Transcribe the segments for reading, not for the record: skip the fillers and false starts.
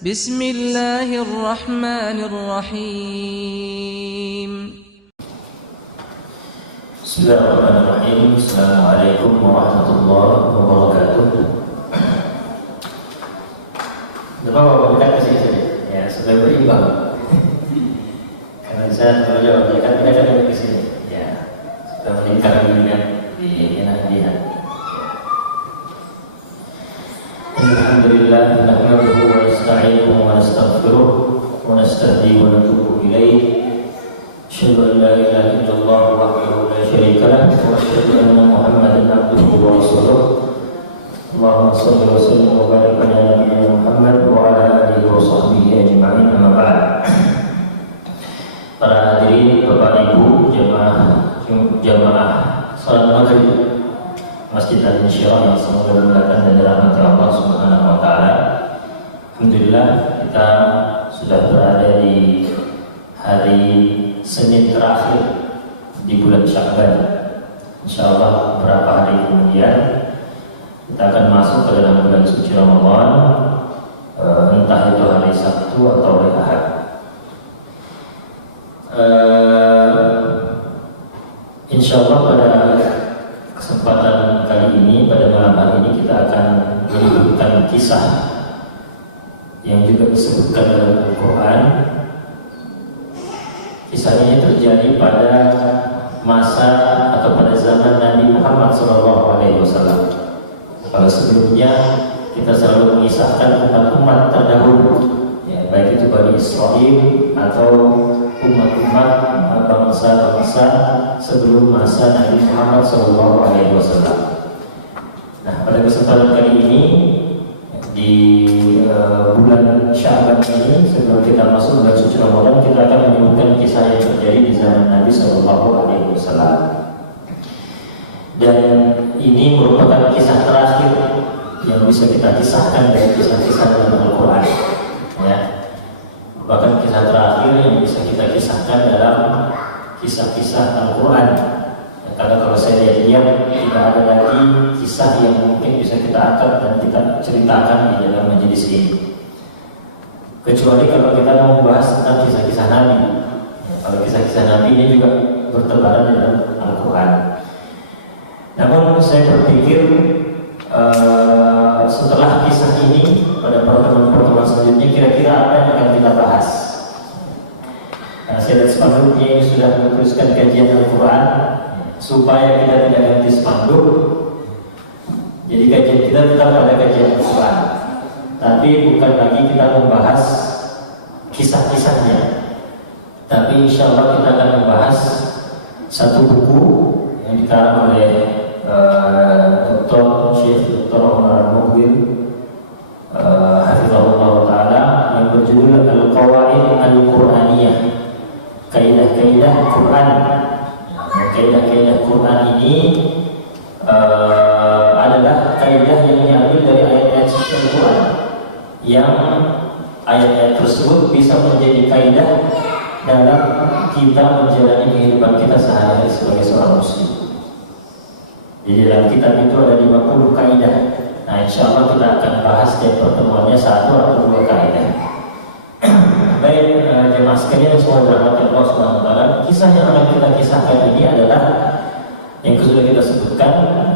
Bismillahirrahmanirrahim. Bismillahirrahmanirrahim. Assalamualaikum warahmatullahi wabarakatuh. Bapak dekat ke sini ya, supaya berimbang. Karena saya kalau jawab dekat ke sini ya, supaya meningkatkan bimbingan di enak. Alhamdulillah, nahmaduhu wa nasta'inuhu wa nastaghfiruh wa nastahdihi wa natubu ilaih. Asyhadu an la ilaha illallah wahdahu la syarika lah wa asyhadu anna Muhammadan abduhu wa rasuluh. Allahumma shalli wa sallim wa barik ala nabiyyina Muhammad wa ala alihi wa sahbihi ajma'in, amma ba'd. Para hadirin, Bapak Ibu, jamaah salat maghrib Masjid Al-Insyirah yang semoga berkah dan rahmat Allah Subhanahu wa taala. Alhamdulillah, kita sudah berada di hari Senin terakhir di bulan Sya'ban. Insyaallah beberapa hari kemudian kita akan masuk ke dalam bulan suci Ramadan, entah itu hari Sabtu atau hari Ahad. Insyaallah pada kesempatan kali ini, pada malam hari ini kita akan menyebutkan kisah yang juga disebutkan dalam Al-Quran. Kisah ini terjadi pada masa atau pada zaman Nabi Muhammad SAW. Kalau sebelumnya kita selalu mengisahkan umat terdahulu, ya, baik itu Bani Israel atau umat-umat bangsa-bangsa sebelum masa Nabi Muhammad SAW. Nah, pada kesempatan kali ini di bulan Sya'ban ini, sebelum kita masuk bulan suci Ramadan, kita akan menyebutkan kisah yang terjadi di zaman Nabi SAW. Dan ini merupakan kisah terakhir yang bisa kita kisahkan dari kisah-kisah dalam Al-Quran. Ya, merupakan kisah terakhir yang bisa kita kisahkan dalam kisah-kisah Al-Quran. Ya, karena kalau saya lihat tidak ada lagi kisah yang mungkin bisa kita angkat dan kita ceritakan di dalam majelis ini, kecuali kalau kita mau membahas tentang kisah-kisah Nabi. Ya, kalau kisah-kisah Nabi ini juga bertebaran di dalam Al-Quran. Namun saya berpikir setelah kisah ini, pada pertemuan-pertemuan selanjutnya kira-kira apa yang akan kita bahas. Nah, saya lihat spanduknya ini sudah menuliskan kajian Al-Quran, supaya kita tidak ganti spanduk. Jadi kajian kita tetap pada kajian Al-Quran, tapi bukan lagi kita membahas kisah-kisahnya, tapi insya Allah kita akan membahas satu buku yang dikarang oleh Syekh Dr. Omar Mughil hafizahullah ta'ala, yang berjudul Al-Qawaid Al-Quraniyah, kaidah-kaidah Quran. Kaidah-kaidah Quran ini adalah kaidah yang diambil dari ayat-ayat suci Al-Quran, yang ayat-ayat tersebut bisa menjadi kaidah dalam kita menjalani kehidupan kita sehari-hari sebagai seorang muslim. Di dalam kitab itu ada 50 kaidah. Nah, insya Allah kita akan bahas setiap pertemuannya satu atau dua kaidah. Baik, jemaah sekalian, semoga dirahmati Allah Subhanahu wa taala. Kisah yang akan kita kisahkan ini adalah yang sudah kita sebutkan,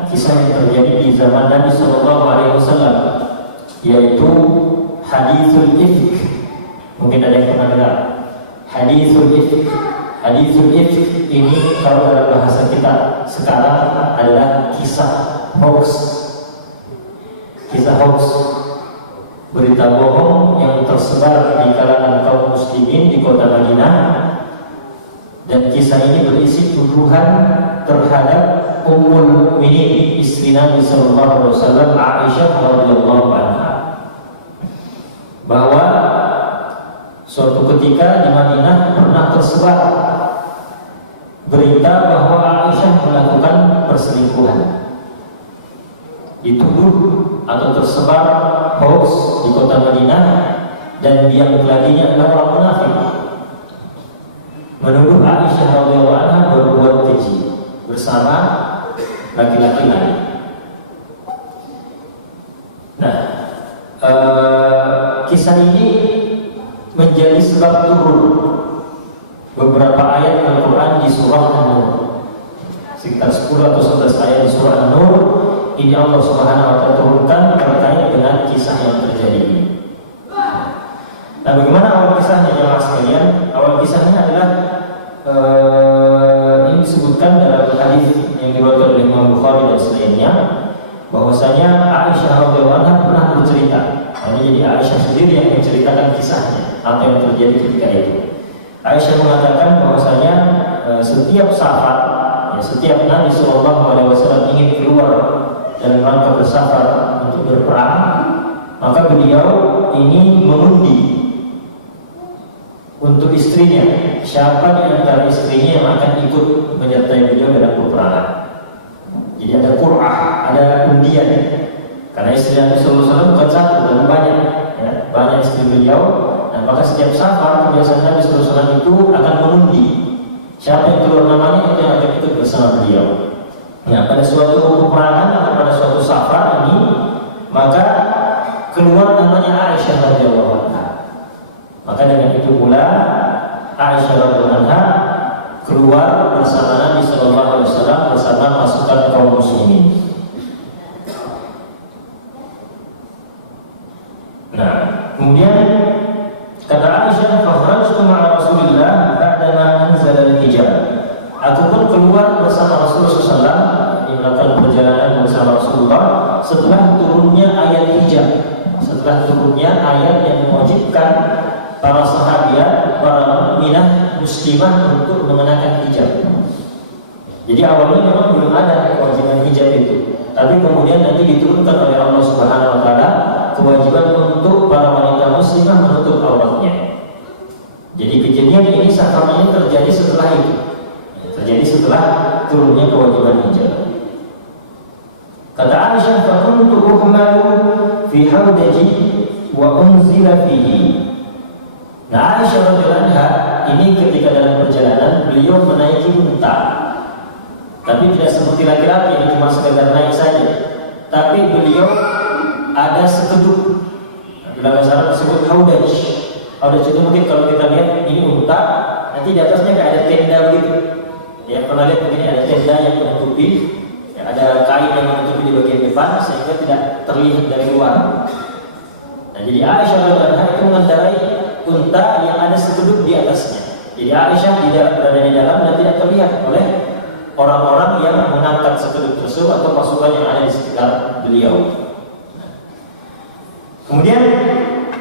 kisah yang terjadi di zaman Nabi SAW, yaitu hadithul ifk. Mungkin ada yang pernah dengar hadithul ifk. Hadithul ifk ini kalau dalam bahasa kita sekarang adalah kisah hoax. Kisah hoax, berita bohong yang tersebar di kalangan kaum muslimin di kota Madinah. Dan kisah ini berisi tuduhan terhadap Ummul Mukminin, istri Nabi sallallahu alaihi wasallam, Aisyah radhiyallahu anha, bahwa suatu ketika di Madinah pernah tersebar berita bahwa Aisyah melakukan perselingkuhan. Dituduh atau tersebar hoax di kota Madinah, dan yang geladinya adalah orang munafik, menuduh Aisyah radhiyallahu anha berbuat keji bersama laki-laki lain. Nah, kisah kisah ini menjadi sebab turun beberapa ayat Al-Quran di surah An-Nur, sekitar 10 atau 11 ayat di surah An-Nur. Ini Allah Subhanahu wa Ta'ala turunkan terkait dengan kisah yang terjadi ini. Nah, bagaimana awal kisahnya jemaah sekalian? Awal kisahnya adalah ini disebutkan dalam hadis yang diriwayatkan oleh Imam Bukhari dan selainnya, bahwasanya Aisyah radhiyallahu anha pernah bercerita. Hanya jadi Aisyah sendiri yang menceritakan kisahnya atau yang terjadi ketika itu. Aisyah mengatakan bahwasanya setiap safar, ya, setiap Nabi SAW ingin keluar dalam rangka bersafar untuk berperang, maka beliau ini mengundi untuk istrinya, siapa di antara istrinya yang akan ikut menyertai beliau dalam peperangan. Jadi ada qur'ah, ada undian. Karena istri Nabi SAW bukan satu, dan banyak, ya, banyak istri beliau. Dan maka setiap safar kebiasaan Nabi SAW itu akan mengundi siapa yang keluar namanya itu yang akan ikut bersama beliau. Nah, pada suatu peperangan atau pada suatu safar ini, maka keluar namanya Aisyah radhiyallahu anha. Maka dengan itu pula Aisyah radhiyallahu anha keluar bersama Nabi sallallahu alaihi wasallam bersama pasukan kaum muslimin. Nah, kemudian kata Aisyah, "Fakhrajtu ma'a Rasulillah ba'dama anzala al-hijab." Aku pun keluar bersama Rasulullah SAW di melakukan perjalanan bersama Rasulullah setelah turunnya ayat hijab, setelah turunnya ayat yang mewajibkan para sahabat, para mukminah muslimah untuk mengenakan hijab. Jadi awalnya memang belum ada kewajiban hijab itu, tapi kemudian nanti diturunkan oleh Allah Subhanahu wa Ta'ala kewajiban untuk para wanita muslimah menutup auratnya. Jadi kejadian ini sahabatnya terjadi setelah itu, terjadi setelah turunnya kewajiban hijab. Kata Aisyah, "Fakuntu uhmalu fi haudaji wa unzila fihi." Nah, Aisyah radhiyallahu anha ini ketika dalam perjalanan beliau menaiki unta, tapi tidak seperti laki-laki yang cuma sekedar naik saja, tapi beliau ada sekeduk. Dalam bahasa Arab disebut haudaj. Haudaj itu mungkin kalau kita lihat ini unta, nanti di atasnya kayak ada tenda begitu. Ya, pernah lihat begini, ada tenda yang menutupi, ya, ada kain yang menutupi di bagian depan sehingga tidak terlihat dari luar. Nah, jadi Aisyah radhiyallahu anha itu mengendarai unta yang ada sekeduk di atasnya. Jadi Aisyah tidak berada di dalam dan tidak terlihat oleh orang-orang yang mengangkat sekeduk tersebut atau pasukan yang ada di sekitar beliau. Kemudian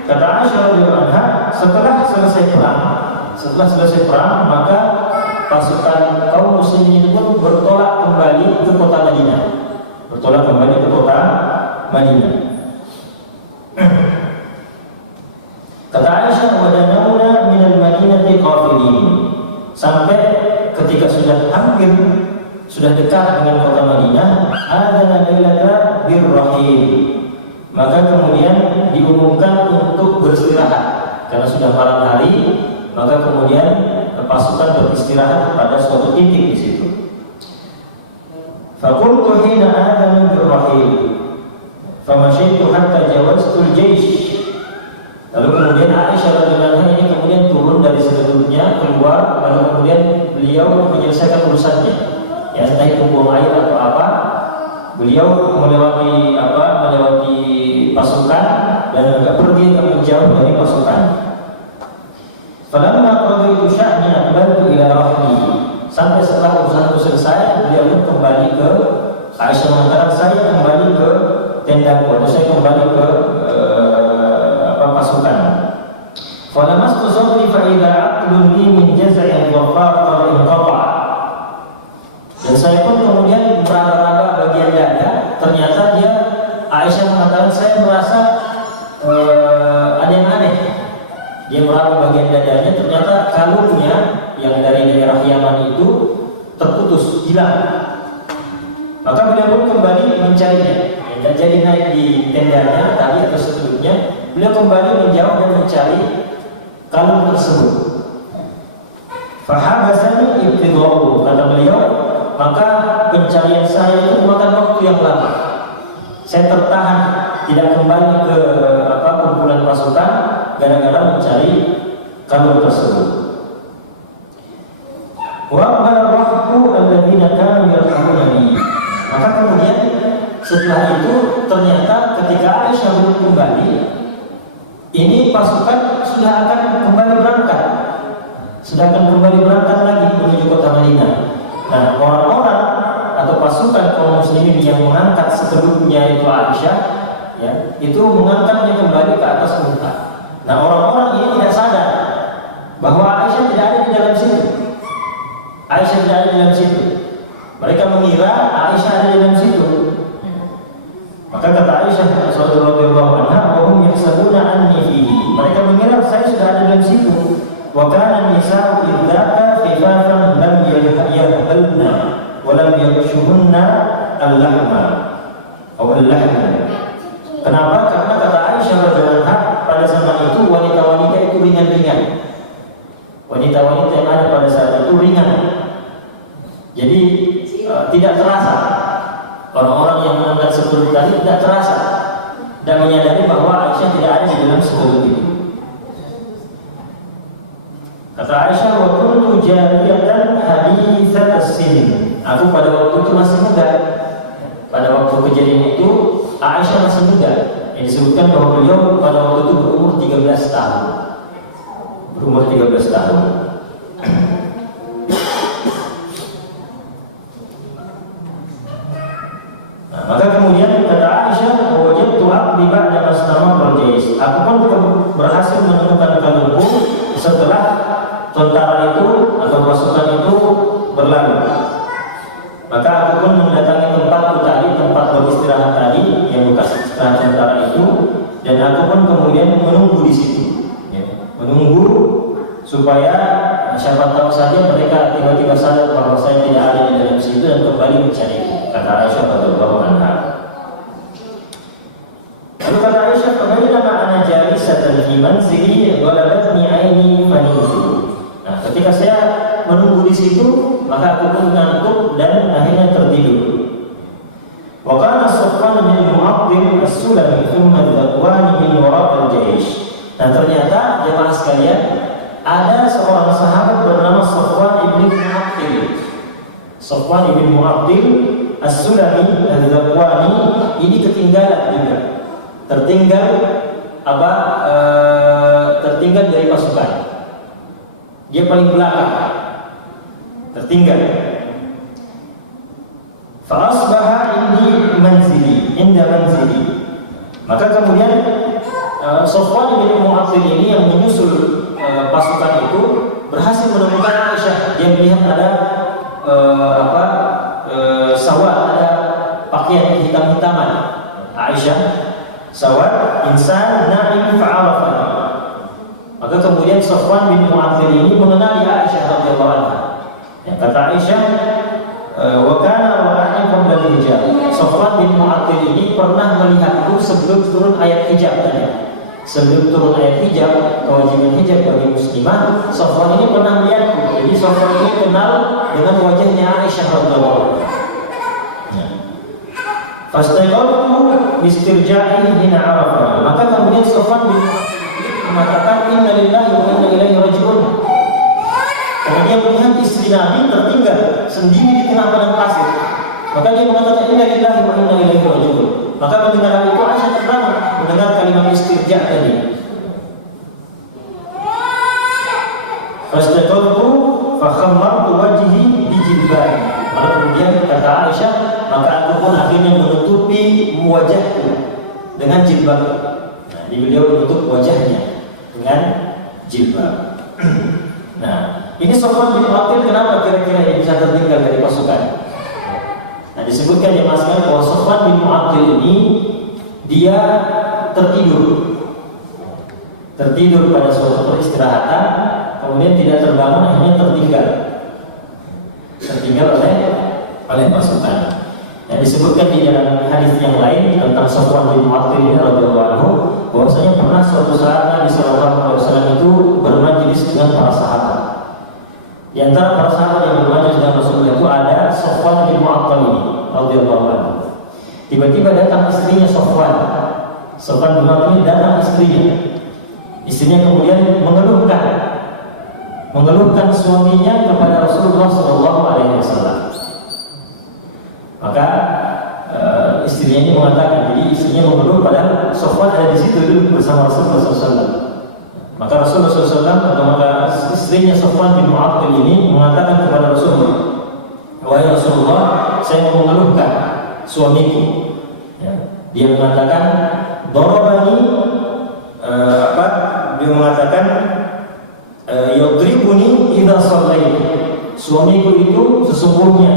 kata Aisyah radhiyallahu anha, setelah selesai perang, maka pasukan kaum muslimin itu pun bertolak kembali ke kota Madinah. Kata Aisyah, "Wadanawna minal Madinati qafilin." Sampai ketika sudah dekat dengan kota Madinah, adzana lailata birrahil. Maka kemudian diumumkan untuk beristirahat karena sudah malam hari, maka kemudian pasukan beristirahat pada suatu titik di situ. Faqultu hina adzana birrahil famashaitu hatta jawaztu al-jaysh. Lalu kemudian Aisyah radhiyallahu anha ini kemudian turun dari sekeduknya keluar, lalu kemudian beliau menyelesaikan urusannya. Ya, entah itu buang air atau apa, beliau melewati pasukan dan agak pergi menjauh dari pasukan. Falamma qadaitu sya'ni aqbaltu ila rahli. Sampai setelah urusan itu selesai, beliau pun kembali ke Aisyah mengatakan, saya kembali ke tendaku atau saya kembali ke pasukan. Falamastu sabri fa idza aqdun li min jaz'in wa faqa inqata. Dan saya pun kemudian meraba-raba bagian dada, ternyata dia Aisyah mengatakan saya merasa ada yang aneh. Dia meraba bagian dadanya, ternyata kalungnya yang dari daerah Yaman itu terputus, hilang. Maka beliau pun kembali mencarinya. Dan jadi naik di tendanya tadi atau setelahnya, beliau kembali menjauh dan mencari kalung tersebut. Fahabasani ibtidahu, kata beliau, maka pencarian saya itu memakan waktu yang lama. Saya tertahan tidak kembali ke kumpulan pasukan gara-gara mencari kalung tersebut. Wa balaghahu alladziina kaanu yarhamuna bi. Maka kemudian setelah itu ternyata ketika Aisyah belum kembali, ini pasukan sudah akan kembali berangkat, lagi menuju kota Madinah. Nah, orang-orang atau pasukan kaum muslimin yang mengangkat sebelumnya itu Aisyah, ya, itu mengangkatnya kembali ke atas unta. Nah, orang-orang ini tidak sadar bahwa Aisyah tidak ada di dalam situ. Mereka mengira Aisyah ada di dalam situ. Maka kata Aisyah radhiyallahu anha, "Wa hum yahsabuna anni fihi." Mereka mengira saya sudah ada dalam situ. Wa kana nisa'u idzaka khifafan lam yahbalna wa lam yakshuhunna al-lahma. Kenapa? Karena kata Aisyah radhiyallahu anha, pada zaman itu wanita-wanita itu ringan-ringan. Wanita-wanita yang ada pada saat itu ringan. Jadi tidak terasa. Orang-orang yang mengangkat sebelum tadi tidak terasa dan menyadari bahwa Aisyah tidak ada di dalam sebelum itu. Kata Aisyah, "Wa kuntu jariyatan haditsat as-sin." Aku pada waktu itu masih muda. Pada waktu kejadian itu Aisyah masih muda. Yang disebutkan bahwa beliau pada waktu itu berumur 13 tahun. Maka kemudian kata Aisyah, "Wajadtu aqdi ba'da mastamar al-jaysh." Aku pun berhasil menemukan kalungku setelah tentara itu atau pasukan itu berlalu. Maka aku pun mendatangi tempatku tadi, tempat beristirahat tadi yang bekas istirahat tentara itu, dan aku pun kemudian menunggu di situ, ya. Menunggu supaya siapa tahu saja mereka tiba-tiba sadar bahwa saya tidak ada di dalam situ dan kembali mencari. Kata Aisyah radhiyallahu anha. Lalu kata Aisyah, "Fabainama ana jalisatan fi manzili ghalabatni aini fanimtu." Nah, ketika saya menunggu di situ, maka aku pun ngantuk dan akhirnya tertidur. Wa kana Safwan bin Mu'attil as-Sulami thumma Dhakwani min wara' al-jaysh. Dan ternyata jemaah sekalian, ada seorang sahabat bernama Safwan bin Mu'attil. Safwan bin Mu'attil as-Sulami al-Dhakwani ini ketinggalan juga. Tertinggal dari pasukan. Dia paling belakang. Tertinggal. Fa asbaha inda manzili. Maka kemudian Safwan bin Mu'attil ini yang menyusul pasukan itu berhasil menemukan Aisyah. Dia melihat ada sawat, ada pakaian hitam-hitaman Aisyah, sawat insan na'im fa'arafani. Maka kemudian Safwan bin Mu'attil ini mengenali Aisyah radhiyallahu anha. Ya, kata Aisyah, "Wa kana wara'i qabla al-hijab." Safwan bin Mu'attil ini pernah melihatku sebelum turun ayat hijab tadi. Sebelum turun ayat hijab, kewajiban hijab bagi muslimah, Safwan ini pernah melihatku. Jadi Safwan ini kenal dengan wajahnya Aisyah radhiyallahu anha. Fastaqaltu bistirja'i hina arafa. Maka kemudian Safwan bin mengatakan, "Inna lillahi wa inna ilaihi raji'un." Karena dia melihat istri Nabi tertinggal sendiri di tengah padang pasir. Maka dia mengatakan, "Inna lillahi wa inna ilaihi raji'un." Maka mendengar itu Aisyah terbangun mendengar kalimat istirja tadi. Fastaqaltu fa khammartu wajhi bi jilbab. Lalu kemudian kata Aisyah, maka aku pun akhirnya menutupi wajahku dengan jilbab. Nah, beliau menutup wajahnya dengan jilbab. Nah, ini Safwan bin Mu'attil kenapa kira-kira dia bisa tertinggal dari pasukan? Nah, disebutkan di maskan bahwa Safwan bin Mu'attil ini dia tertidur pada suatu peristirahatan, kemudian tidak terbangun, akhirnya tertinggal oleh pasukan. Yang disebutkan di dalam hadis yang lain tentang Safwan bin Mu'attil radhiyallahu anhu, bahwasanya pernah suatu saat Nabi sallallahu alaihi wasallam itu bermajlis dengan para sahabat. Di antara para sahabat yang bermajlis dengan Rasulullah itu ada Safwan bin Mu'attil radhiyallahu anhu. Tiba-tiba datang istrinya Safwan bin Mu'attil datang istrinya. Istrinya kemudian mengeluhkan suaminya kepada Rasulullah SAW. Maka istrinya ini mengatakan, jadi istrinya mengeluh pada Sofwan ada di situ dulu bersama Rasulullah SAW. Maka Rasulullah SAW atau maka istrinya Sofwan bin Mu'attil ini mengatakan kepada Rasulullah, wahai Rasulullah, saya mau mengeluhkan suamiku. Ya. Dia mengatakan, darabani dia mengatakan yadribuni idza shallaitu. Suamiku itu sesungguhnya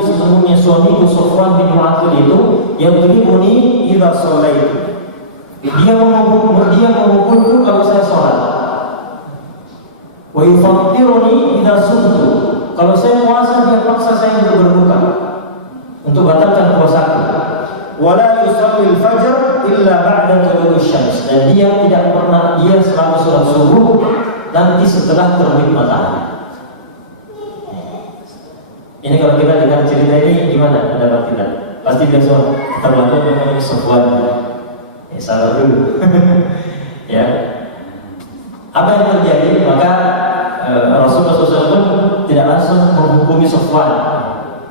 sesungguhnya suamiku Sofwan bin Mu'attil itu yadribuni idza shallaitu. Dia memukulku kalau saya sholat. Wa yufattiruni idza sumtu. Kalau saya puasa dia paksa saya untuk berbuka, untuk batalkan puasaku. Wala yusalli al-fajr illa ba'da tulu'i syams. Dan dia selalu sholat subuh nanti setelah terbit matahari. Ini kalau kita dengar cerita ini gimana pendapat kita? Pasti besok terlalu dengan Sofwan. Salah dulu. Ya. Apa yang terjadi? Maka Rasulullah SAW tidak langsung menghukumi Sofwan.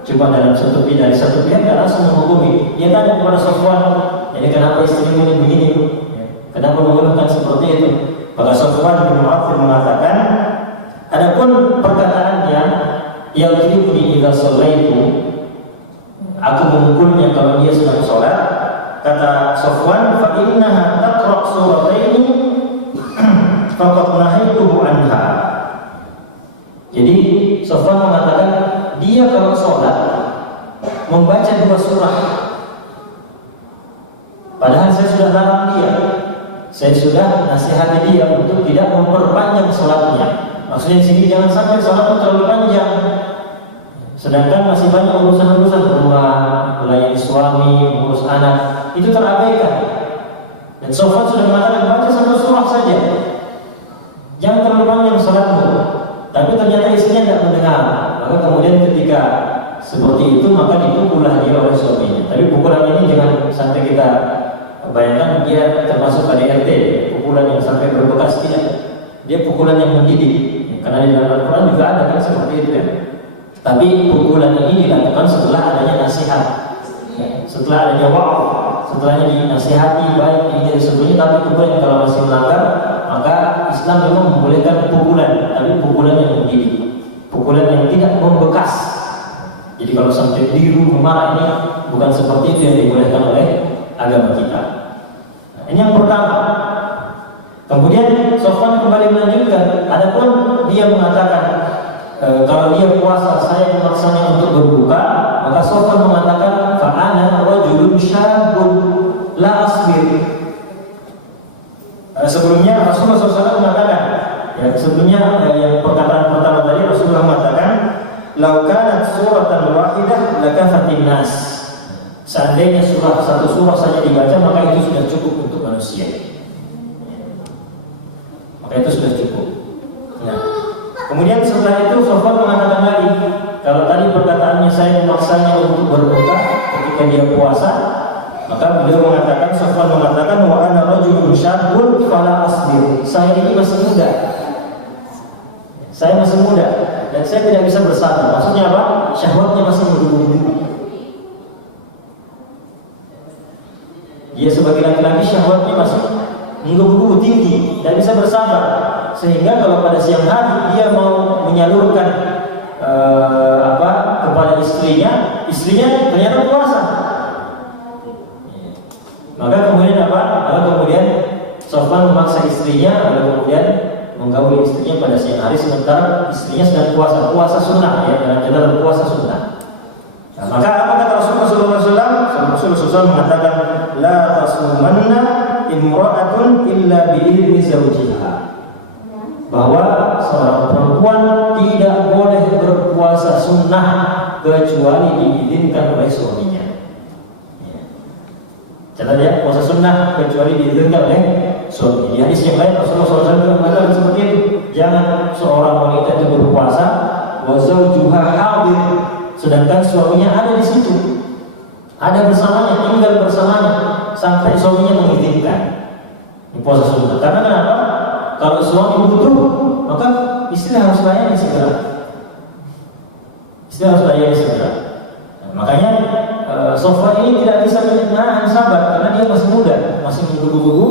Cuma dari satu pihak tidak langsung menghukumi. Dia tanya kepada Sofwan, jadi kenapa istrimu ini begini? Kenapa mengeluhkan seperti itu? Maka Sofwan bin Mu'attil mengatakan, adapun perkataannya yang yadribuni idza shallaitu, aku memukulnya kalau dia sedang sholat. Kata Sofwan, fa innaha taqra' surataini faqad nahaituhu anha. Jadi Sofwan mengatakan dia kalau sholat membaca 2 surah. Padahal saya sudah larang dia, saya sudah nasihati dia untuk tidak memperpanjang sholatnya. Maksudnya di sini jangan sampai sholat terlalu panjang. Sedangkan masih banyak urusan-urusan rumah, melayani suami, mengurus anak, itu terabaikan. Dan Sofwan sudah mengatakan baca 1 surah saja, jangan terlalu panjang sholatmu. Tapi ternyata istrinya tidak mendengar. Maka kemudian ketika seperti itu maka dipukullah dia oleh suaminya. Tapi pukulan ini jangan sampai kita bayangkan dia termasuk KDRT, pukulan yang sampai berbekas, tidak. Dia pukulan yang mendidik. Karena di dalam Al-Quran juga ada kan seperti itu ya. Tapi pukulan ini dilakukan setelah adanya nasihat, setelah adanya wa'af, setelahnya dinasihati baik ini sebelumnya. Tapi pukulan kalau masih melanggar, maka Islam memang membolehkan pukulan, tapi pukulan yang mendidik, pukulan yang tidak membekas. Jadi kalau sampai biru marah ini bukan seperti itu yang dibolehkan oleh agama kita. Nah, ini yang pertama. Kemudian Sofwan kembali melanjutkan, adapun dia mengatakan kalau dia puasa saya memaksanya untuk berbuka, maka Sofwan mengatakan fa ana rajulun syabun la asbir. Sebelumnya Rasulullah SAW mengatakan, ya sebelumnya yang perkataan pertama tadi Rasulullah mengatakan, "Lau kanat suratan wahidah lakafatin nas." Seandainya 1 surah saja dibaca maka itu sudah cukup untuk manusia. Maka itu sudah cukup. Nah, kemudian setelah itu Sofwan mengatakan lagi, kalau tadi perkataannya saya memaksanya untuk berbuka ketika dia puasa, maka beliau mengatakan, Sofwan mengatakan, wa ana rajulun syabun fala asbir. Saya ini masih muda. Saya masih muda dan saya tidak bisa bersabar. Maksudnya apa? Syahwatnya masih menggebu-gebu. Dia sebagai laki-laki syahwatnya masih menggebu-gebu tinggi, tidak bisa bersabar. Sehingga kalau pada siang hari dia mau menyalurkan kepada istrinya ternyata puasa. Maka kemudian Maka kemudian Sofwan memaksa istrinya, lalu kemudian menggauli istrinya pada siang hari sementara istrinya sedang puasa sunnah, ya, dalam puasa sunnah. Nah, maka apa kata Rasulullah SAW? Rasulullah SAW mengatakan, la tasumanna imra'atun illa bi'izni zawjiha. Bahwa seorang perempuan tidak boleh berpuasa sunnah kecuali diizinkan oleh suaminya. Catat ya, puasa sunnah kecuali diizinkan oleh suami. Di hadis yang lain Rasulullah SAW mengatakan seperti itu. Jangan seorang wanita itu berpuasa wa zawjuha hadir, sedangkan suaminya ada di situ, ada bersamanya, tinggal bersamanya sampai suaminya mengizinkan. Ini puasa sunnah. Karena kenapa? kalau suami butuh, maka istri harus layani segera. Istri harus layani segera. Nah, makanya Sofwan ini tidak bisa menahan sabar karena dia masih muda, masih menggebu-gebu.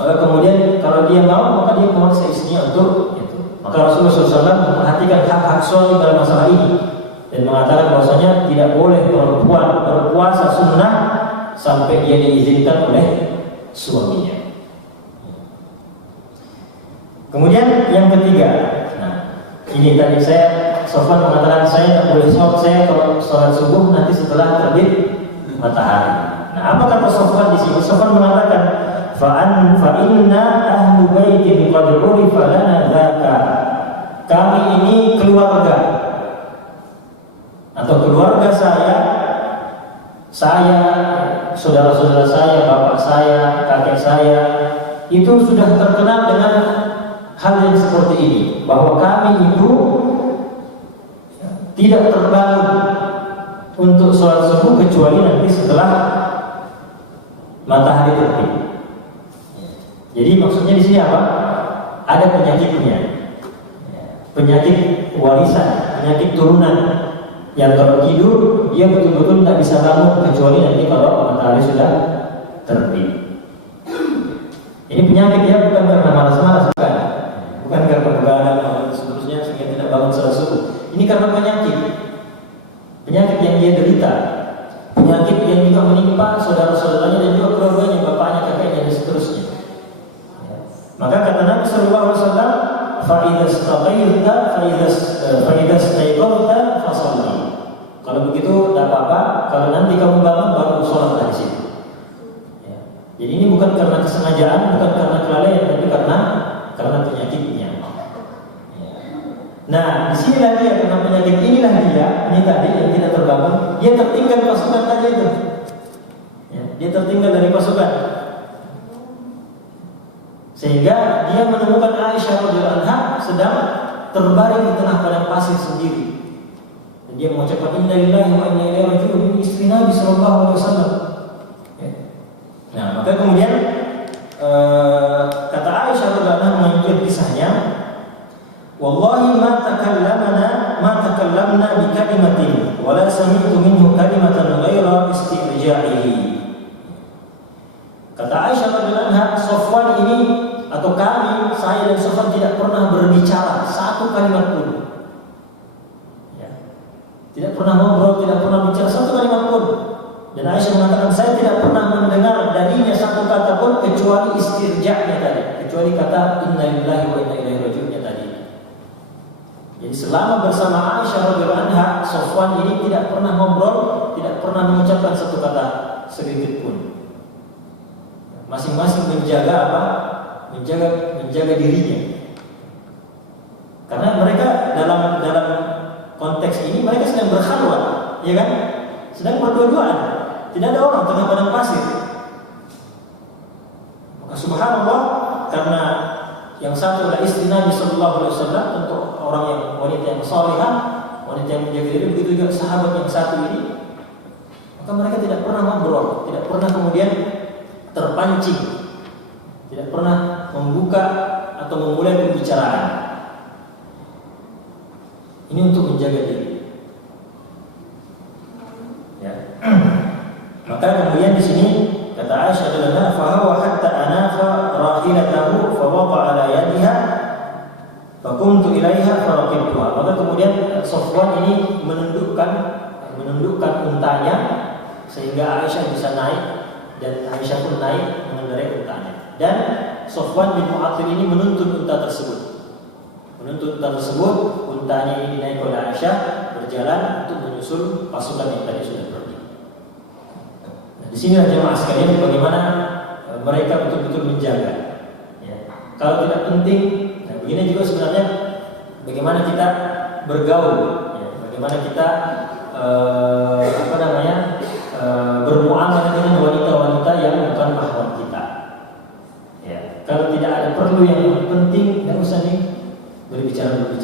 Maka kemudian kalau dia mau, maka dia memaksa istrinya untuk itu. Maka Rasulullah SAW memperhatikan hak-hak suami dalam masalah ini dan mengatakan bahwasanya tidak boleh perempuan berpuasa sunnah sampai dia diizinkan oleh suaminya. Kemudian yang ketiga, nah ini tadi Sofwan mengatakan saya tidak boleh sholat, saya kalau sholat subuh nanti setelah terbit matahari. Nah apa kata Sofwan di sini? Sofwan mengatakan fa inna ahlu baitin qad urifa lana dzaka. Kami ini keluarga atau keluarga saya, saudara-saudara saya, bapak saya, kakek saya itu sudah terkenal dengan hal yang seperti ini, bahwa kami itu tidak terbangun untuk sholat subuh kecuali nanti setelah matahari terbit. Jadi maksudnya di sini apa? Ada penyakitnya, penyakit warisan, penyakit turunan, yang kalau tidur dia betul-betul tidak bisa bangun kecuali nanti kalau matahari sudah terbit. Ini penyakit ya, bukan karena malas-malas, bukan karena begadang dan seterusnya sehingga tidak bangun sholat subuh. Ini karena penyakit yang dia derita, penyakit yang juga menimpa saudara-saudaranya dan juga keluarganya, bapaknya, kakeknya dan seterusnya. Maka kata Nabi Sallallahu Alaihi Wasallam, "Faidas taiqalta fasalli." Kalau begitu tidak apa-apa, kalau nanti kamu bangun baru sholat di situ. Jadi ini bukan karena kesengajaan, bukan karena kelalaian, tapi karena penyakitnya. Nah, di sinilah dia, karena penyakit inilah dia, ini tadi yang tidak terbangun, dia tertinggal pasukan tadi itu. Dia tertinggal dari pasukan. Sehingga dia menemukan Aisyah radhiyallahu anha sedang terbaring di tengah padang pasir sendiri. Dan dia mengucapkan inna lillahi wa inna ilaihi raji'un, ini istri Nabi sallallahu alaihi wasallam. Nah, maka kemudian kata Aisyah radhiyallahu anha melanjutkan kisahnya, wallahi ma takallamna bi kalimatin wa la sami'tu minhu kalimatan ghaira istirja'ihi. Kata Aisyah radhiyallahu anha, Sofwan ini atau kami, saya dan Sofwan tidak pernah berbicara satu kalimat pun. Tidak pernah ngobrol, tidak pernah bicara satu kalimat pun. Dan Aisyah mengatakan saya tidak pernah mendengar darinya satu kata pun kecuali istirja'nya tadi, kecuali kata inna lillahi wa inna ilaihi raji'un tadi. Jadi selama bersama Aisyah radhiyallahu anha, Sofwan ini tidak pernah ngobrol, tidak pernah mengucapkan satu kata sedikit pun. Masing-masing menjaga apa? Menjaga dirinya. Karena mereka dalam konteks ini mereka sedang berkhalwat, ya kan? Sedang berdua-duaan. Tidak ada orang tengah padang pasir. Maka subhanallah, karena yang satu adalah istri Nabi sallallahu alaihi wasallam, untuk orang yang wanita yang salihah, wanita yang menjaga diri, begitu juga sahabat yang satu ini. Maka mereka tidak pernah ngobrol, tidak pernah kemudian terpancing, tidak pernah membuka atau memulai pembicaraan. Ini untuk menjaga diri. Ya. Maka kemudian di sini kata Aisyah adalah fahawa hatta anafa rahilatahu fa waqa'a ala yadiha fa kuntu ilaiha fa raqibtuha. Maka kemudian Sofwan ini menundukkan untanya sehingga Aisyah bisa naik dan Aisyah pun naik mengendarai untanya. Dan Sofwan bin Mu'attil ini menuntun unta tersebut. Untanya ini dinaik oleh Aisyah berjalan untuk menyusul pasukan yang tadi sudah pergi. Nah, di sini jemaah sekalian bagaimana mereka betul-betul menjaga. Ya. Kalau tidak penting, nah begini juga sebenarnya bagaimana kita bergaul, ya. Bagaimana kita bermuamalah dengan wanita-wanita yang bukan mahram kita. Ya. Kalau tidak ada perlu yang penting, tidak usah nih berbicara.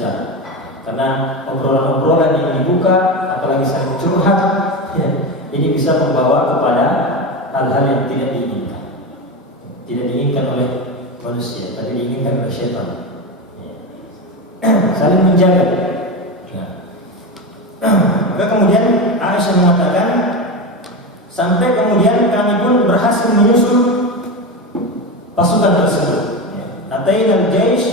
Karena obrolan-obrolan yang dibuka, apalagi saling curhat, ya, ini bisa membawa kepada hal-hal yang tidak diinginkan oleh manusia, tapi diinginkan oleh syaitan. Saling menjaga. Maka kemudian Aisyah mengatakan, sampai kemudian kami pun berhasil menyusul pasukan tersebut. Ataina al-jaysh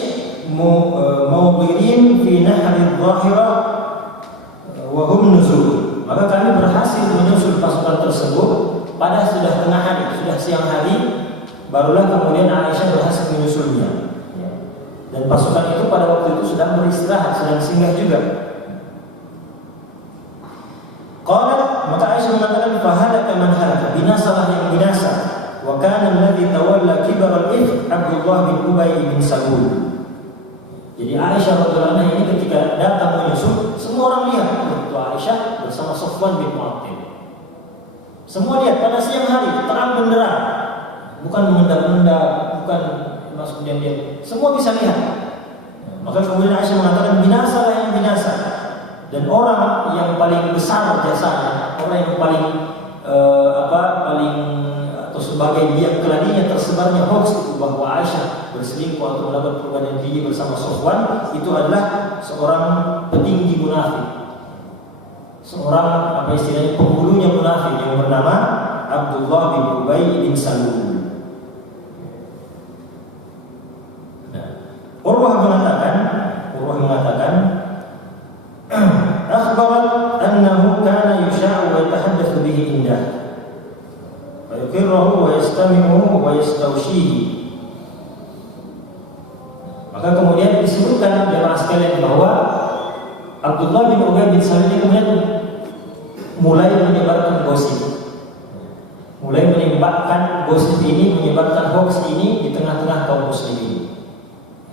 mawdirin fi nahri al-dhahira wa hum nuzul. Maka kami berhasil menyusul pasukan tersebut pada sudah tengah hari, sudah siang hari, barulah kemudian Aisyah berhasil menyusulnya. Dan pasukan itu pada waktu itu sedang beristirahat, sedang singgah juga. Qalat, maka Aisyah mengatakan, fahalaka man halaka, binasalah yang binasa. Wa kana alladhi tawalla kibar al-ifk Abdullah bin Ubay bin Salul. Jadi Aisyah radhiyallahu anha ini ketika datang menyusul, semua orang lihat itu Aisyah bersama Sofwan bin Mu'attil. Semua lihat pada siang hari, terang benderang, bukan mengendap-endap, bukan maksudnya dia. Semua bisa lihat. Maka kemudian Aisyah mengatakan, binasalah yang binasa. Dan orang yang paling besar jasanya, orang yang paling atau sebagai biang keladinya tersebarnya hoax itu bahwa Aisyah berselingkuh atau melakukan perbuatan keji bersama Sofwan, itu adalah seorang petinggi munafik, seorang istilahnya penghulunya munafik yang bernama Abdullah bin Ubay bin Salul. Urwah mengatakan akhbarat annahu kana yusha'u wa yatahaddatsu bihi indah wa yuqirruhu wa yastami'u wa yastawshihi. Maka kemudian disebutkan jemaah sekalian bahwa Abdullah bin Ubay bin Salul kemudian mulai menyebarkan gosip, mulai menyebarkan gosip ini, menyebarkan hoax ini di tengah-tengah kaum muslimin.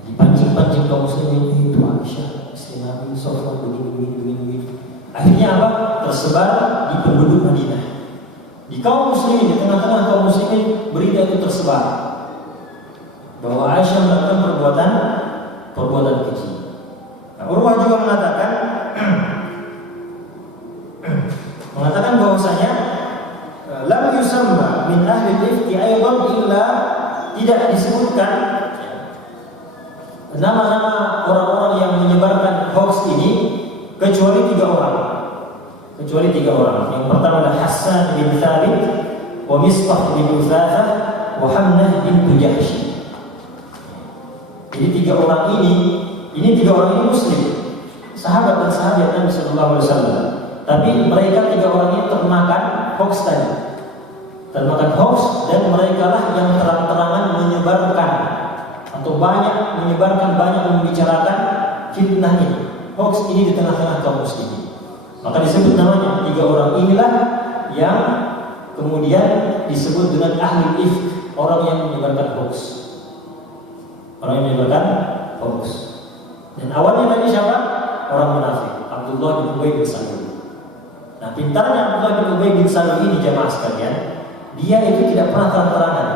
Dipancing-pancing kaum muslimin, itu Aisyah istri Nabi, Sofwan begini. Akhirnya apa? Tersebar di penduduk Madinah. Di kaum muslimin, di tengah-tengah kaum muslimin, berita itu tersebar bahwa Aisyah melakukan perbuatan keji. Nah, Urwah juga mengatakan bahwasanya lam yusamma min ahli al-ifki aidan illa, tidak disebutkan nama-nama orang-orang yang menyebarkan hoax ini kecuali tiga orang. Yang pertama adalah Hassan bin Thabit, wa Mistah bin Uthathah, wa Hamnah bin Jahsh. Jadi tiga orang ini muslim, sahabat dan sahabat Nabi sallallahu alaihi wasallam. Tapi mereka tiga orang ini termakan hoax dan mereka lah yang terang-terangan menyebarkan atau banyak membicarakan fitnah ini, hoax ini di tengah-tengah kaum muslimin. Maka disebut namanya tiga orang inilah yang kemudian disebut dengan ahli ifk, orang yang menyebarkan hoax. Dan awalnya tadi siapa? Orang munafik, Abdullah bin Ubay bin Salul. Nah, pintarnya Abdullah bin Ubay bin Salul ini jemaah sekalian, dia itu tidak pernah terang-terangan.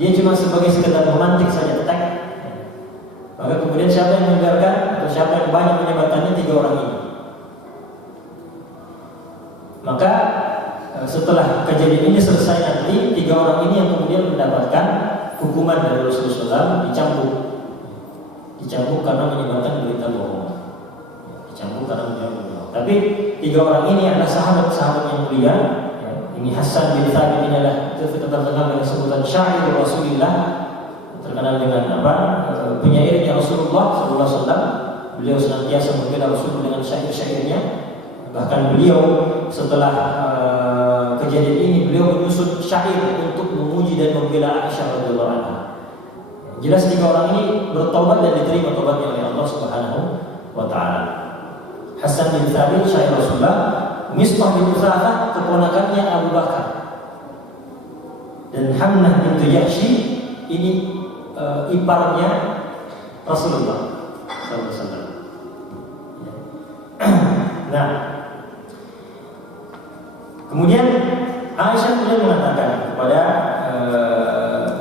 Dia cuma sebagai sekedar memantik saja, tetek. Maka kemudian siapa yang menyebarkan atau siapa yang banyak menyebarkannya? Tiga orang ini. Maka setelah kejadian ini selesai nanti, tiga orang ini yang kemudian mendapatkan hukuman dari Rasulullah SAW, dicambuk karena menyebarkan berita bohong. Tapi tiga orang ini adalah sahabat-sahabat yang mulia. Ini Hassan bin Thabit ini adalah terkenal dengan sebutan syair Rasulullah, terkenal dengan penyairnya Rasulullah SAW. Beliau senantiasa membela Rasul dengan syair-syairnya. Bahkan beliau setelah kejadian ini beliau menyusun syair untuk memuji dan membela Aisyah radhiyallahu anha. Jelas tiga orang ini bertobat dan diterima tobatnya oleh Allah Subhanahu wa taala. Hassan bin Thabit syair Rasulullah, Mistah bin Uthathah keponakannya Abu Bakar, dan Hamnah bin Jahsh ini iparnya Rasulullah SAW. Nah, kemudian Aisyah kemudian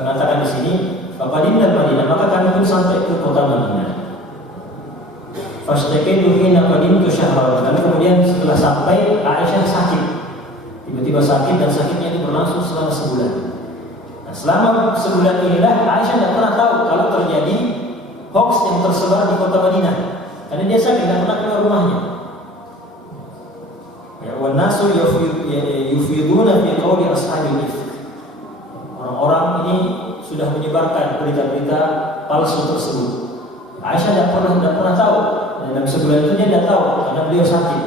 mengatakan di sini, faqadimna Madinah, maka kami pun sampai ke kota Madinah. Fashtaqaitu hina qadimtu syahran. Lalu kemudian setelah sampai, Aisyah sakit, tiba-tiba sakit, dan sakitnya itu berlangsung selama sebulan. Nah, selama sebulan inilah Aisyah tidak pernah tahu kalau terjadi hoax yang tersebar di kota Madinah, karena dia sakit tidak pernah keluar rumahnya. Ya, wan nasu yufiduna fi qawli ashabil ifk. Orang-orang ini sudah menyebarkan berita-berita palsu tersebut. Aisyah tidak pernah tahu. Dan dalam sebulan itu dia tidak tahu karena beliau sakit.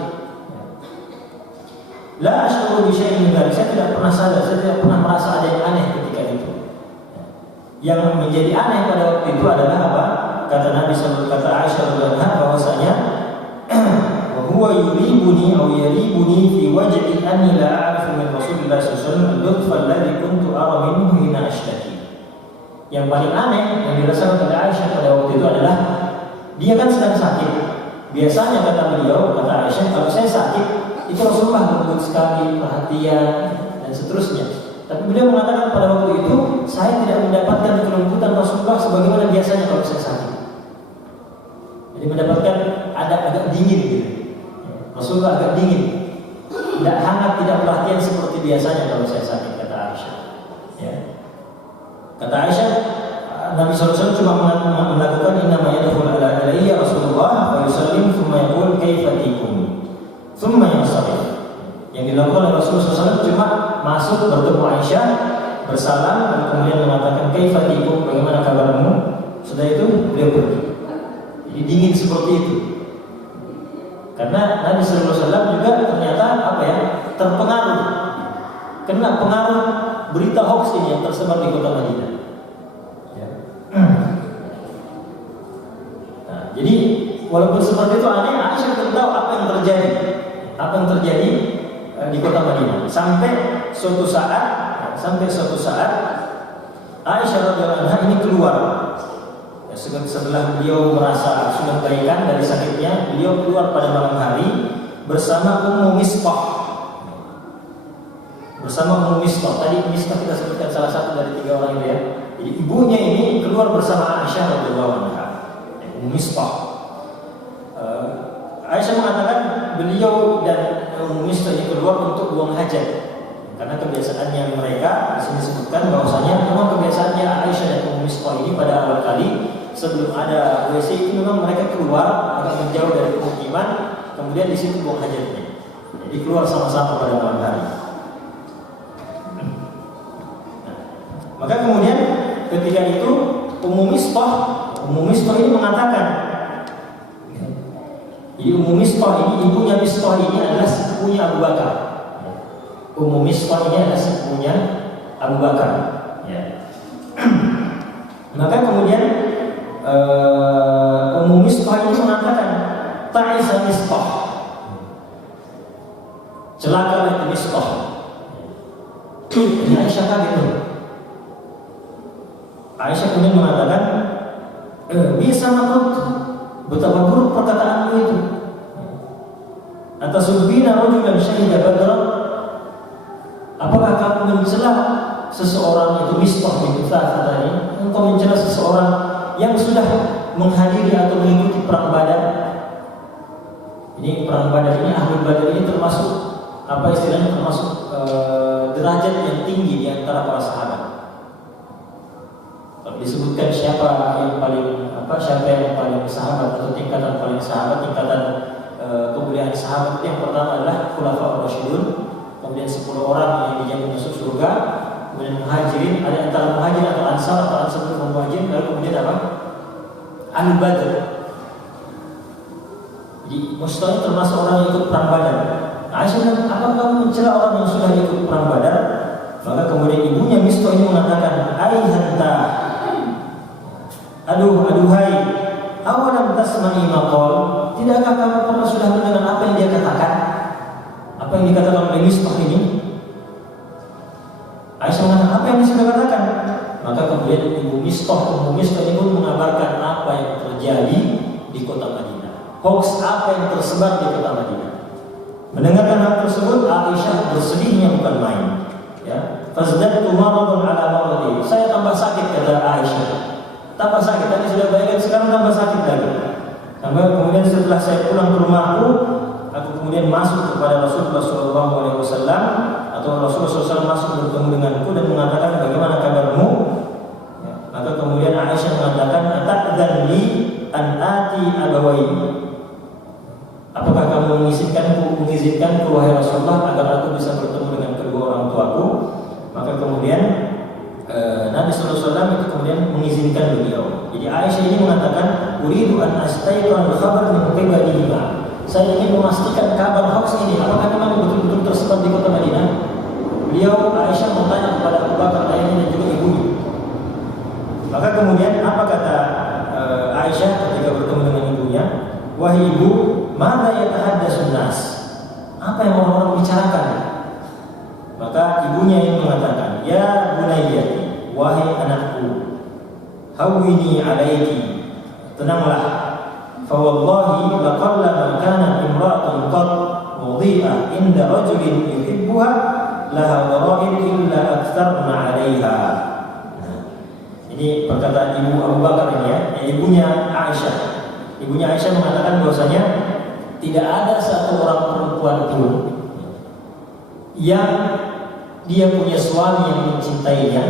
La asy'uru bi syai'in min dzalik. Saya tidak pernah sadar, saya tidak pernah merasa ada yang aneh ketika itu. Yang menjadi aneh pada waktu itu adalah apa? Kata Nabi sallallahu alaihi wasallam, kata Aisyah radhiyallahu anha bahwasanya wa huwa yuribuni aw yaribuni fi wajhi anni la a'rifu min Rasulillah sallallahu alaihi wasallam al-lutfa alladhi kuntu ara minhu hina ashtaki. Yang paling aneh yang dirasakan oleh Aisyah pada waktu itu adalah dia kan sedang sakit. Biasanya kata beliau, kata Aisyah, kalau saya sakit itu Rasulullah lembut sekali, perhatian dan seterusnya. Tapi beliau mengatakan pada waktu itu saya tidak mendapatkan kelembutan Rasulullah sebagaimana biasanya kalau saya sakit. Jadi mendapatkan agak dingin gitu. Rasulullah agak dingin, tidak hangat, tidak perhatian seperti biasanya kalau saya sakit, kata Aisyah. Ya. Kata Aisyah, Nabi SAW cuma melakukan innama yadkhul ala alayya Rasulullah wa yusallim thumma yaqul kaifa tikum thumma yansarif. Yang dilakukan oleh Rasulullah SAW cuma masuk bertemu Aisyah, bersalam, dan kemudian mengatakan kaifa tikum, bagaimana kabarmu. Setelah itu beliau pergi. Jadi dingin seperti itu. Karena Nabi SAW juga ternyata terpengaruh, kena pengaruh berita hoax ini yang tersebar di kota Madinah. Ya. Nah, jadi walaupun seperti itu aneh, Aisyah tidak tahu apa yang terjadi di kota Madinah. Sampai suatu saat Aisyah radhiyallahu anha ini keluar. Ya, setelah beliau merasa sudah baikan dari sakitnya, beliau keluar pada malam hari bersama Ummu Mistah. Tadi Mistah kita sebutkan salah satu dari 3 orang itu ya. Jadi ibunya ini keluar bersama Aisyah radhiyallahu anha. Ummu Mistah. Aisyah mengatakan beliau dan Ummu Mistah ini keluar untuk buang hajat. Karena kebiasaannya mereka, di sini disebutkan bahwasanya memang kebiasaannya Aisyah dan Ummu Mistah ini pada awal kali sebelum ada WC itu memang mereka keluar agak menjauh dari pemukiman, kemudian di situ buang hajatnya. Jadi keluar sama-sama pada malam hari. Maka kemudian ketika itu Ummu Mistah ini mengatakan, jadi Ummu Mistah ini, ibunya Mistah ini adalah sepupunya Abu Bakar. Ummu Mistah ini adalah sepupunya Abu Bakar. Ya. Maka kemudian Ummu Mistah ini mengatakan, ta'isa Mistah, celaka itu Mistah. Ini Aisyah kaget. Aisyah kemudian mengatakan, bisa makut, betapa buruk perkataanmu itu. Atasubina rajulan syahida Badr, apakah kamu mencela seseorang itu Mistah bin Utsah tadi? Engkau mencela seseorang yang sudah menghadiri atau mengikuti perang Badar. Ini perang Badar ini, Ahlul Badar ini termasuk termasuk derajat yang tinggi di antara para sahabat. Kalau disebutkan siapa yang paling sahabat atau tingkatan paling sahabat, tingkatan kemuliaan sahabat, yang pertama adalah Khulafaur Rasyidun, kemudian 10 orang yang dijamin masuk surga, kemudian Muhajirin, ada antara Muhajirin atau Ansar atau Muhajirin, lalu kemudian apa? Ahlul Badr. Jadi Mustahil termasuk orang yang ikut perang Badar. Aisyah, apa kamu mencela orang yang sudah ikut perang Badar? Maka kemudian ibunya Mistah ini mengatakan, aihanta, aduhai, awalam tasma'i maqal, tidakkah kamu pernah sudah mendengar apa yang dia katakan? Apa yang dikatakan oleh Mistah ini? Aisyah mengatakan, apa yang dia sudah katakan? Maka kemudian Ummu Mistah ini pun mengabarkan apa yang terjadi di kota Madinah. Hoax apa yang tersebar di kota Madinah. Mendengarkan hal tersebut, Aisyah bersedihnya bukan main. Ya, fazdadtu maradun ala maradi. Saya tambah sakit, kata Aisyah. Tambah sakit, tadi sudah baik, sekarang tambah sakit lagi. Sampai kemudian setelah saya pulang ke rumahku, aku kemudian masuk kepada Rasulullah SAW, atau Rasulullah SAW masuk bertemu denganku dan mengatakan, bagaimana kabarmu? kemudian Nabi SAW itu kemudian mengizinkan beliau. Jadi Aisyah ini mengatakan, uridu an astayqan al-khabar min qibalihima. Saya ingin memastikan kabar hoax ini apakah memang betul-betul tersebar di kota Madinah. Beliau Aisyah bertanya kepada Abu Bakar ayahnya dan juga ibunya. Maka kemudian apa kata Aisyah ketika bertemu dengan ibunya? Wahai ibu, mana yatahaddatsun nas? Apa yang orang-orang bicarakan? Maka ibunya yang mengatakan, ya bunayyati, wahai anakku, hawwini alaiki, tenanglah. Fa wallahi laqallama kanat imra'atun qad mudhi'a inda rajulin yuhibbuha laha dhara'ir illa aktsarna 'alaiha. Ini perkataan ibu Abu Bakar ini ya, ibunya Aisyah. Ibunya Aisyah mengatakan bahwasanya tidak ada satu orang perempuan pun yang dia punya suami yang mencintainya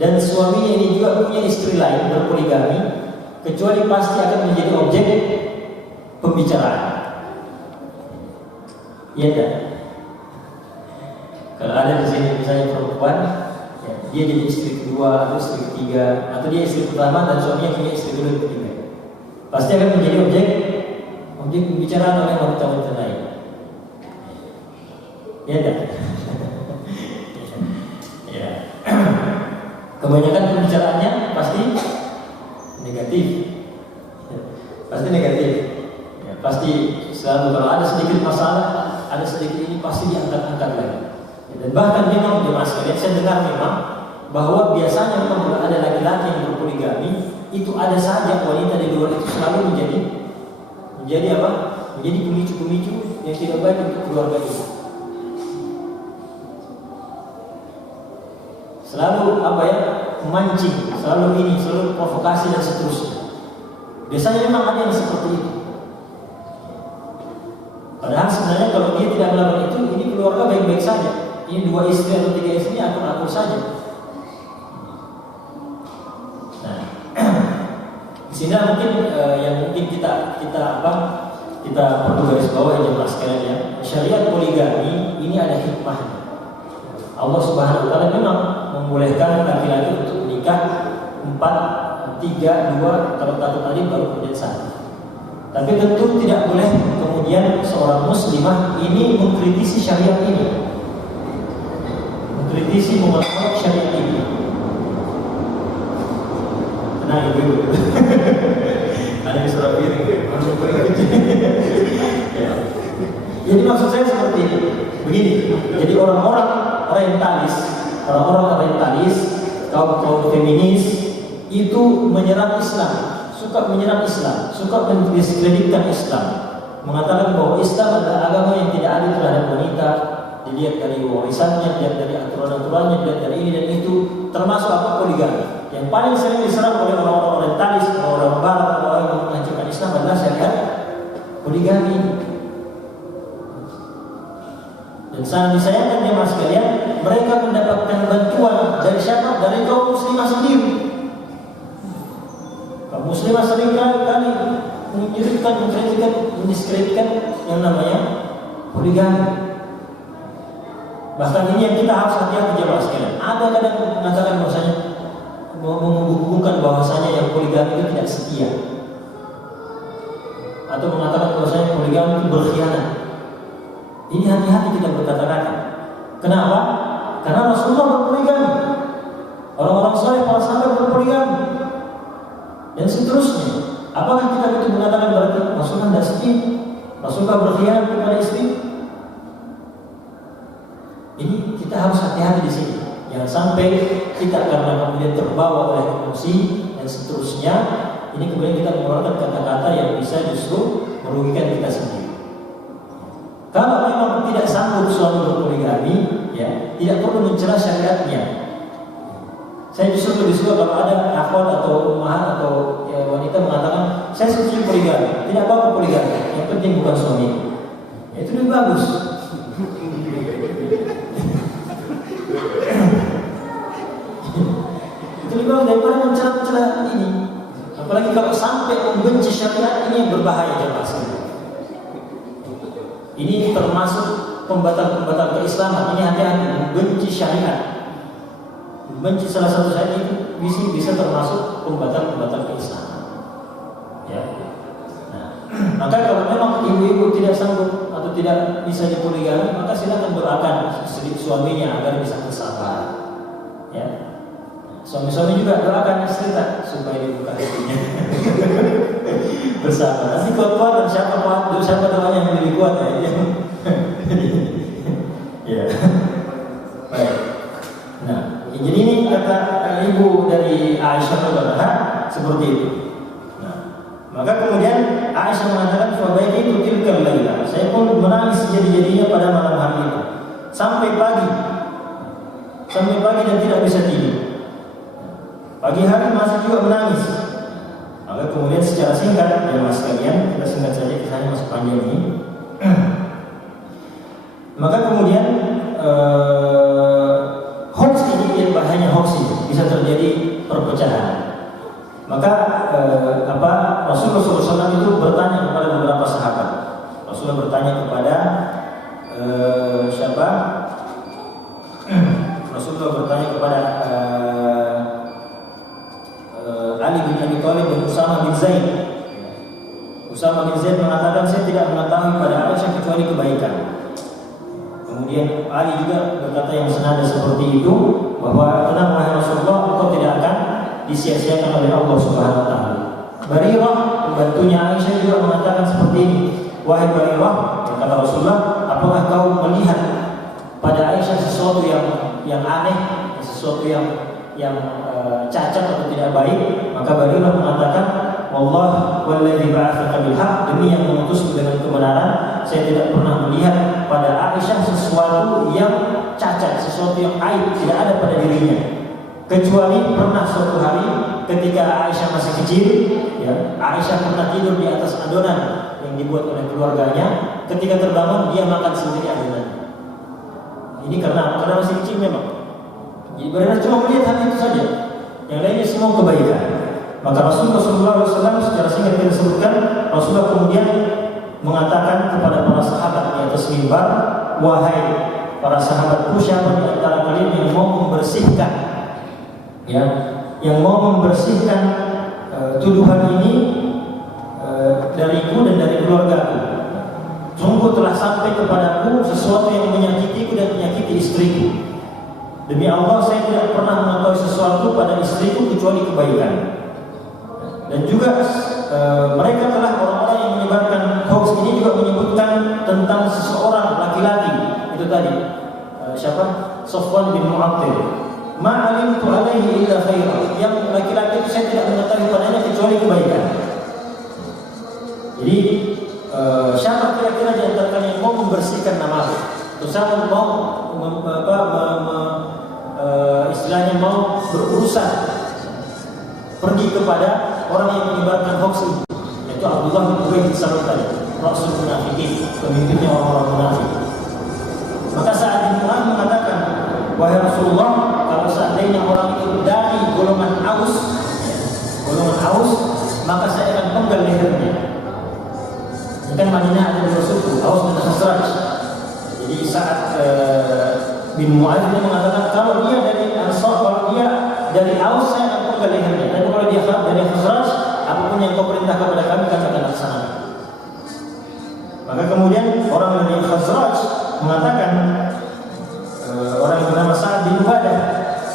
dan suaminya ini juga punya istri lain berpoligami, kecuali pasti akan menjadi objek pembicaraan. Iya tak? Kalau ada di sini misalnya perempuan, ya, dia jadi istri kedua atau istri ketiga, atau dia istri pertama dan suaminya punya istri kedua ketiga, pasti akan menjadi objek pembicaraan oleh wanita-wanita lain. Iya tak? Ya. Kebanyakan pembicaraannya pasti negatif. Pasti negatif. Ya, pasti selalu kalau ada sedikit masalah, ada sedikit ini pasti diangkat-angkat lagi. Ya, dan bahkan memang jemaah sekalian, saya dengar memang bahwa biasanya memang ada laki-laki yang berpoligami, itu ada saja wanita di luar itu selalu menjadi apa? Menjadi pemicu-pemicu yang tidak baik untuk keluarga itu. Selalu apa ya, memancing, selalu ini, selalu provokasi dan seterusnya. Biasanya memang ada yang seperti itu. Padahal sebenarnya kalau dia tidak melakukan itu, ini keluarga baik-baik saja. Ini 2 istri atau 3 istri akur-akur saja. Nah, di sini mungkin yang mungkin kita perlu garis bawah yang jelas sekalian ya. Syariat poligami ini ada hikmahnya. Allah Subhanahu wa taala memang membolehkan laki-laki untuk menikah 4, 3, 2, kalau takut tadi baru kemudian 1. Tapi tentu tidak boleh kemudian seorang muslimah ini mengkritisi syariat ini, mengkritisi menolak syariat ini. Tenang ibu. Ada yang surat piring. Jadi maksud saya seperti ini. Begini. Jadi orang-orang orientalis, kaum feminis itu menyerang Islam, suka menyerang Islam, suka mendiskreditkan Islam, mengatakan bahwa Islam adalah agama yang tidak adil terhadap wanita, dilihat dari warisannya, dilihat dari aturan-aturannya, dilihat dari ini dan itu, termasuk apa poligami. Yang paling sering diserang oleh orang-orang orientalis, orang barat, orang yang menghancurkan Islam adalah syariat poligami. Dan sangat disayangkan jemaah sekalian, mereka mendapatkan bantuan dari siapa? Dari kaum muslimah sendiri. Kaum muslimah sering kali menyudutkan, mendiskreditkan yang namanya poligami. Bahkan ini yang kita harus hati-hati jemaah sekalian. Ada kadang mengatakan bahwasanya menghubungkan bahwasanya yang poligami itu tidak setia, atau mengatakan bahwasanya poligami itu berkhianat. Ini hati-hati kita berkata-kata. Kenapa? Karena Rasulullah berpoligami, orang-orang saleh, para sahabat berpoligami, dan seterusnya. Apakah kita itu mengatakan berarti Rasulullah tidak setia? Rasulullah berkhianat kepada istri? Ini kita harus hati-hati di sini. Jangan sampai kita karena kemudian terbawa oleh emosi dan seterusnya, ini kemudian kita mengeluarkan kata-kata yang bisa justru merugikan kita sendiri. Kalau memang tidak sanggup suami berpoligami, ya tidak perlu mencela syariatnya. Saya justru lebih suka kalau ada akhwat atau ummahat atau ya, wanita mengatakan saya setuju poligami, tidak apa-apa poligami, yang penting bukan suami. Ya, itu lebih bagus. Itu lebih bagus daripada mencela-mencela ini. Apalagi kalau sampai membenci syariat, ini yang berbahaya jemaah sekalian. Ini termasuk pembatal-pembatal keislaman. Ini hati-hati, membenci syariat. Membenci salah satu syahid itu bisa termasuk pembatal keislaman. Ya. Nah, maka kalau memang ibu-ibu tidak sanggup atau tidak bisa dipoligami, maka silakan doakan suaminya agar bisa bersabar. Ya. Suami-suami juga doakan istri supaya dibuka hatinya. Bersabar. Nanti kuat-kuat dan siapa doanya yang lebih kuat ya. Ya. Baik. Nah, jadi ini kata ibu dari Aisyah radhiyallahu anha seperti itu. Nah, maka kemudian Aisyah mengatakan fabaiti itu tilkal laila. Saya pun menangis jadi-jadinya pada malam hari itu sampai pagi dan tidak bisa tidur. Pagi hari masih juga menangis. Maka kemudian secara singkat ya mas sekalian, kita singkat saja kisahnya masih panjang ini. Maka kemudian hoax ini bahayanya hoax ini bisa terjadi perpecahan. Maka Rasulullah SAW itu bertanya kepada beberapa sahabat. Rasulullah bertanya kepada siapa? Rasulullah bertanya kepada Ali bin Abi Thalib dan Usama bin Zaid. Usama bin Zaid mengatakan saya tidak mengetahui pada Aisyah kecuali kebaikan. Kemudian Ali juga berkata yang senada seperti itu, bahwa tenang wahai Rasulullah, engkau tidak akan disia-siakan oleh Allah Subhanahu wa taala. Barirah, pembantunya Aisyah juga mengatakan seperti ini, wahai Barirah, kata Rasulullah, apakah kau melihat pada Aisyah sesuatu yang aneh, sesuatu yang cacat atau tidak baik? Maka Barirah mengatakan, wallah walladzi ba'atsaka bil haqq, demi yang mengutusku dengan kebenaran, saya tidak pernah melihat pada Aisyah sesuatu yang cacat, sesuatu yang aib tidak ada pada dirinya, kecuali pernah suatu hari ketika Aisyah masih kecil, ya, Aisyah pernah tidur di atas adonan yang dibuat oleh keluarganya. Ketika terbangun dia makan sendiri adonan. Ini karena masih kecil memang. Jadi Barirah cuma melihat hal itu saja, yang lainnya semua kebaikan. Maka Rasulullah SAW secara singkat kita sebutkan, Rasulullah kemudian mengatakan kepada para sahabat di atas mimbar, wahai para sahabatku, siapa di antara kalian yang mau membersihkan, ya, yang mau membersihkan tuduhan ini dariku dan dari keluargaku? Sungguh telah sampai kepadaku sesuatu yang menyakitiku dan menyakiti istriku. Demi Allah, saya tidak pernah mengetahui sesuatu pada istriku kecuali kebaikan. Dan juga mereka telah orang-orang yang menyebarkan hoax ini juga menyebutkan tentang seseorang laki-laki itu tadi, siapa? Safwan bin Mu'attil. Ma'alimtu alaihi illa khaira. Yang laki-laki itu saya tidak mengetahui padanya kecuali kebaikan. Jadi siapa kira-kira di antara kalian yang mau membersihkan nama atau siapa mau istilahnya mau berurusan pergi kepada orang yang menyebarkan hoax ini, yaitu Abdullah bin Ubay bin Salul tadi, Rasul Munafikin, pemimpinnya orang-orang munafik. Maka saat Ibnu Umar mengatakan, wahai Rasulullah, kalau seandainya orang itu dari golongan Aus, maka saya akan penggal lehernya. Ini kan Madinah ada dua suku, Aus dan Khazraj. Jadi saat bin Mu'adz dia mengatakan, kalau dia dari Ansar, kalau dia dari Aus, saya akan penggal lehernya. Dan kalau dia dari Khazraj, apapun yang kau perintah kepada kami akan laksanakan. Maka kemudian orang dari Khazraj mengatakan, orang yang bernama Sa'ad bin Ubadah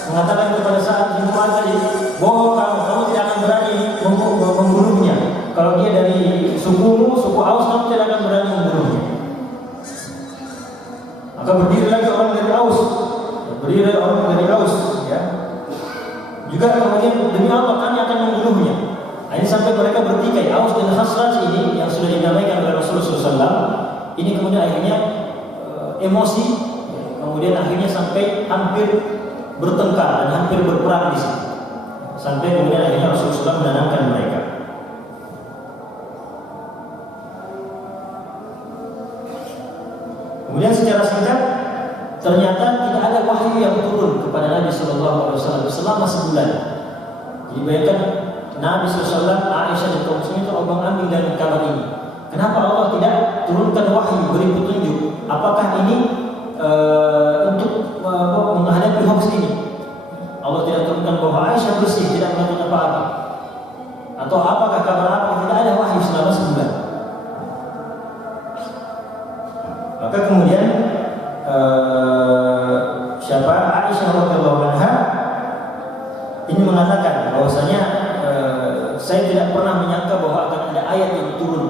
mengatakan kepada Sa'ad bin Mu'adz tadi, bahwa kamu tidak akan berani membunuhnya. Kalau dia dari suku Aus, kamu tidak akan berani membunuhnya. Maka berdiri lagi orang dari Aus, ya. Juga kemudian, demi Allah kami akan membunuhnya. Ini sampai mereka bertikai, Aus dan Khazraj ini yang sudah dinamaikan oleh Rasulullah SAW. Ini kemudian akhirnya emosi, kemudian akhirnya sampai hampir bertengkar dan hampir berperang di sini. Sampai kemudian akhirnya Rasulullah SAW menenangkan mereka. Kemudian secara singkat, ternyata tidak ada wahyu yang turun kepada Nabi SAW selama sebulan. Jadi bayangkan, Nabi SAW, Aisyah dan kaum muslimin itu ombang-ambing dari kabar ini. Kenapa Allah tidak turunkan wahyu, beri petunjuk? Apakah ini untuk menghadapi hoax ini? mengatakan bahwasanya saya tidak pernah menyangka bahwa akan ada ayat yang turun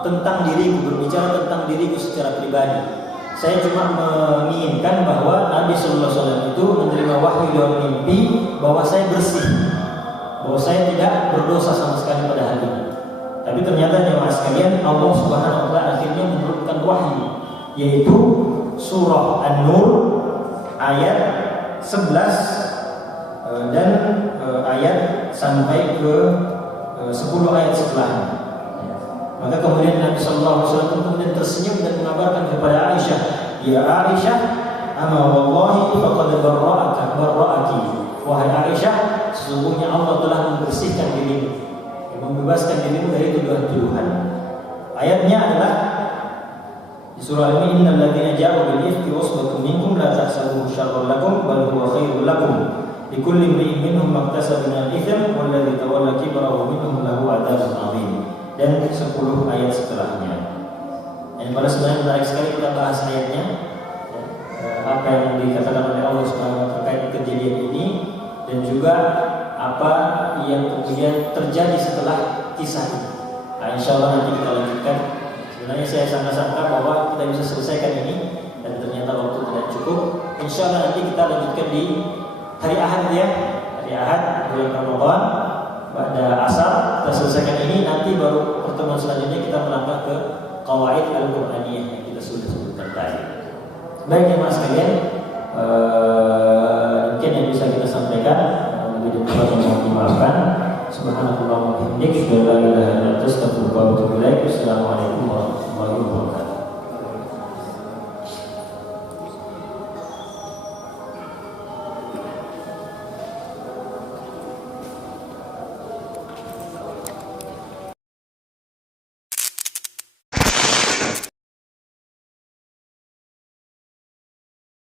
tentang diriku, berbicara tentang diriku secara pribadi. Saya cuma menginginkan bahwa Nabi Sallallahu Alaihi Wasallam itu menerima wahyu dalam mimpi bahwa saya bersih, bahwa saya tidak berdosa sama sekali pada hari ini. Tapi ternyata jemaah sekalian, Allah Subhanahu Wa Taala akhirnya menurunkan wahyu, yaitu surah An-Nur ayat 11 dan ayat sampai ke 10 ayat setelahnya. Maka kemudian Nabi Sallallahu Alaihi Wasallam kemudian tersenyum dan mengabarkan kepada Aisyah, ya Aisyah, ama wallahi faqad barra'aki. Wahai Aisyah, sesungguhnya Allah telah membersihkan dirimu, membebaskan dirimu dari tuduhan-tuduhan. Ayatnya adalah di surah ini, innal ladzina ja'u bil ifki usbatun minkum la tahsabuhu syarran lakum bal huwa khairul lakum likulli imri'in minhum maktasaba min al-itsm wal ladzi tawalla kibrahu minhum lahu 'adzabun 'adzim. Dan 10 ayat setelahnya. Yang pada sebenarnya menarik sekali kita bahas ayatnya, apa yang dikatakan oleh Allah Subhanahu terkait kejadian ini, dan juga apa yang kemudian terjadi setelah kisah ini. Nah, insya Allah nanti kita lanjutkan. Sebenarnya saya sangka-sangka bahwa kita bisa selesaikan ini, dan ternyata waktu tidak cukup. Insya Allah nanti kita lanjutkan di hari Ahad ya, hari Ahad bulan Ramadan. Pada asar kita selesaikan ini, nanti baru pertemuan selanjutnya kita melangkah ke qawaid al-Qur'aniyah yang kita sudah sebutkan tadi. Baik jemaah sekalian, mungkin yang bisa kita sampaikan, lebih dari itu mohon dimaafkan. Subhanallah wa bihamdihi, la ilaha illa anta